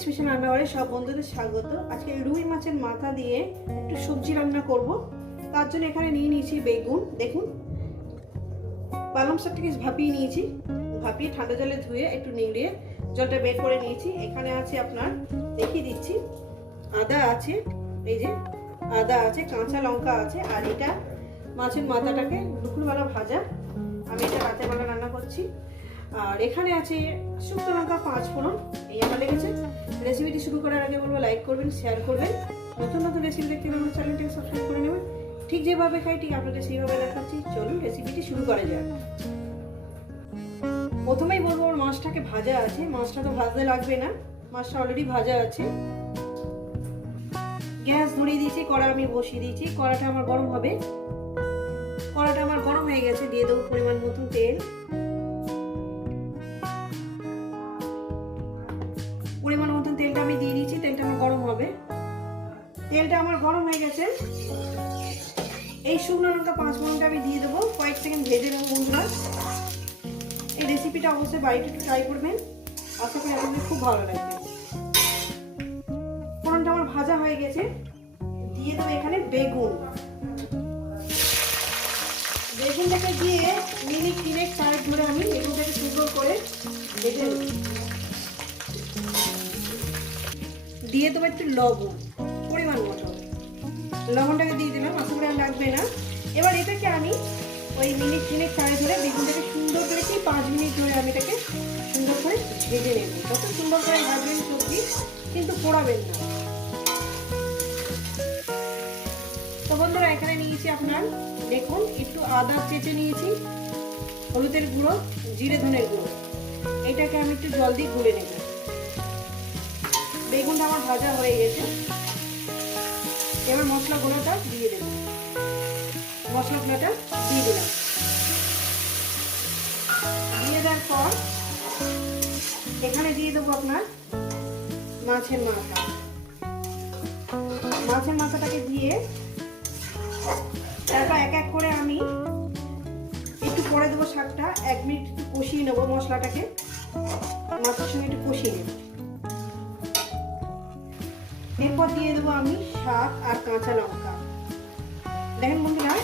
Special রান্নাঘরে সব বন্ধুদের স্বাগত। আজকে রুই মাছের মাথা দিয়ে একটু সবজি রান্না করব। তার জন্য এখানে নিয়ে নিয়েছি বেগুন। দেখুন, পালং শাকটাকে ভাপিয়ে নিয়েছি। ভাপিয়ে ঠান্ডা জলে ধুয়ে একটু নিংড়িয়ে জলটা বের করে নিয়েছি। এখানে আছে আপনার, দেখিয়ে দিচ্ছি, আদা আছে, এই যে আদা আছে, কাঁচা লঙ্কা আছে, আর এটা মাছের মাথাটাকে দুপুরবেলা ভাজা। আমি এটা রাতের বেলা রান্না করছি। আর এখানে আছে শুকনো লঙ্কা, পাঁচ ফোড়ন, এই আমার লেগেছে। রেসিপিটি শুরু করার আগে বলব লাইক করবেন শেয়ার করবেন। নতুন নতুন রেসিপি দেখতে গেলে আমার চ্যানেলটাকে সাবস্ক্রাইব করে নেবেন। ঠিক যেভাবে খাই, ঠিক আপনাদের সেইভাবে দেখাচ্ছি। চলুন রেসিপিটি শুরু করা যাক। প্রথমেই বলব, ওর মাছটাকে ভাজা আছে। মাছটা তো ভাজতে লাগবে না। মাছটা অলরেডি ভাজা আছে। গ্যাস ধরিয়ে দিয়েছি, কড়া আমি বসিয়ে দিয়েছি। কড়াটা আমার গরম হবে। কড়াটা আমার গরম হয়ে গেছে, দিয়ে দেবো পরিমাণ মতন তেল। গরম হবে। তেলটা আমার গরম হয়ে গেছে। এই শুকনো লঙ্কা, পাঁচ মিনিট আমি দিয়ে দেবো। কয়েক সেকেন্ড ভেজে নেব বন্ধুরা। এই রেসিপিটা অবশ্যই বাড়িতে একটু ট্রাই করবেন। আশা করি আপনাদের খুব ভালো লাগবে। ফোড়নটা আমার ভাজা হয়ে গেছে। দিয়ে দেবো এখানে বেগুন। বেগুনটাকে দিয়ে মিনিট তিনেক চারেক ধরে আমি বেগুনটাকে সুন্দর করে ভেজে নেব। দিয়ে দেবো একটু লবণ, পরিমাণ মতো। লবণটাকে দিয়ে দিলাম আশা করি লাগবে না। এবার এটাকে আমি ওই মিনিট তিনেক চারে ধরে বেগুনটাকে সুন্দর করে কি পাঁচ মিনিট ধরে আমি এটাকে সুন্দর করে ভেজে নেব। যত সুন্দর করে ভাজবেন সবজি, কিন্তু পোড়াবেন না। তো বন্ধুরা, এখানে নিয়েছি আপনার, দেখুন, একটু আদা চেঁচে নিয়েছি, হলুদের গুঁড়ো, জিরে ধনের গুঁড়ো। এটাকে আমি একটু জল দিয়ে গুলে নেব। বেগুনটা আমার ভাজা হয়ে গেছে। এবার মশলা গুঁড়োটা দিয়ে দেব। মশলা গুঁড়োটা দিয়ে দিলাম। দিয়ে দেওয়ার পর এখানে দিয়ে দেবো আপনার মাছের মাথা। মাছের মাথাটাকে দিয়ে তারপর এক এক করে আমি একটু পরে দেবো শাকটা, এক মিনিট একটু কষিয়ে নেব মশলাটাকে। মাছের সঙ্গে একটু কষিয়ে নেব। এরপর দিয়ে দেবো আমি শাক আর কাঁচা লঙ্কা। দেখেন বন্ধুরা,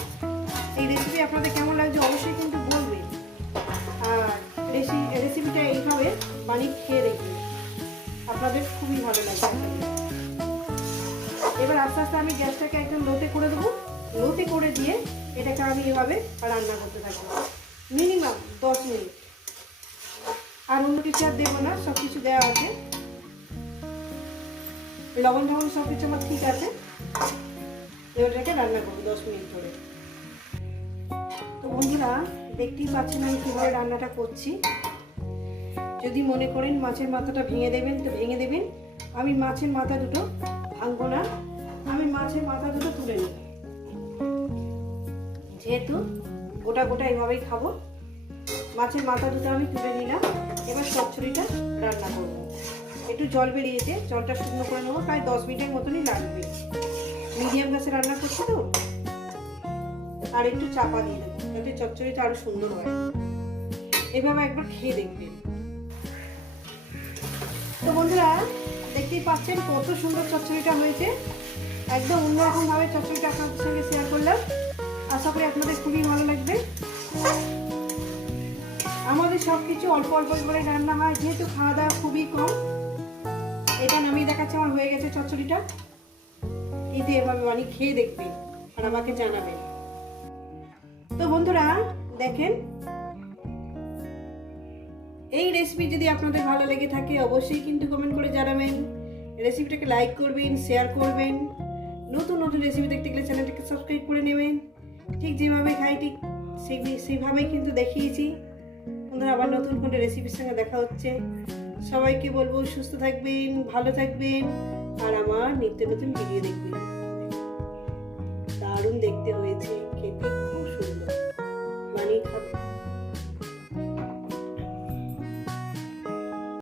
এই রেসিপি আপনাদের কেমন লাগছে অবশ্যই কিন্তু বলবেন। আর রেসিপিটা এইভাবে বানিয়ে খেয়ে দেখবেন। আপনাদের খুবই ভালো লাগবে। এবার আস্তে আস্তে আমি গ্যাসটাকে একদম লোতে করে দেবো। লোতে করে দিয়ে এটাকে আমি এভাবে রান্না করতে থাকব। মিনিমাম দশ মিনিট। আর অন্য কিছু আর দেবো না সব কিছু দেওয়া আছে। লবণ টবণ সব কিছু আমার ঠিক আছে। এটাকে রান্না করব দশ মিনিট ধরে। তো বন্ধুরা, দেখতেই পাচ্ছেন আমি কীভাবে রান্নাটা করছি। যদি মনে করেন মাছের মাথাটা ভেঙে দেবেন, তো ভেঙে দেবেন। আমি মাছের মাথা দুটো ভাঙবো না। আমি মাছের মাথা দুটো তুলে নেব। যেহেতু গোটা গোটা এইভাবেই খাব, মাছের মাথা দুটো আমি তুলে নিলাম। এবার চচ্চড়িটা রান্না করব। একটু জল বেরিয়েছে জলটা শুকনো করে নেব, প্রায় দশ মিনিটের মতনই লাগবে। মিডিয়াম গ্যাসে রান্না করছি তো। আর একটু চাপা দিয়ে দেবো, যাতে চচ্চড়িটা আরও সুন্দর হয়। এভাবে একবার খেয়ে দেখবেন তো বন্ধুরা, দেখতেই পাচ্ছেন কত সুন্দর চচ্চড়িটা হয়েছে। একদম অন্যরকম ভাবে চচ্চড়িটা আপনাদের সঙ্গে শেয়ার করলাম। আশা করি আপনাদের খুবই ভালো লাগবে। আমাদের সব কিছু অল্প অল্প করে রান্না হয়, যেহেতু খাওয়া দাওয়া খুবই কম। দেখাচ্ছে আমার হয়ে গেছে চচ্চড়িটা। কিন্তু এভাবে বানিয়ে খেয়ে দেখবে আর আমাকে জানাবেন তো বন্ধুরা, দেখেন। এই রেসিপি যদি আপনাদের ভালো লেগে থাকে, অবশ্যই কিন্তু কমেন্ট করে জানাবেন। রেসিপিটাকে লাইক করবেন শেয়ার করবেন। নতুন নতুন রেসিপি দেখতে গেলে চ্যানেলটাকে সাবস্ক্রাইব করে নেবেন। ঠিক যেভাবে খাই, ঠিক সেই সেইভাবেই কিন্তু দেখিয়েছি। বন্ধুরা, আবার নতুন কোনো রেসিপির সঙ্গে দেখা হচ্ছে। সবাইকে বলব সুস্থ থাকবেন, ভালো থাকবেন, আর আমার নিত্য নতুন ভিডিও দেখবেন। দারুণ দেখতে হয়েছে।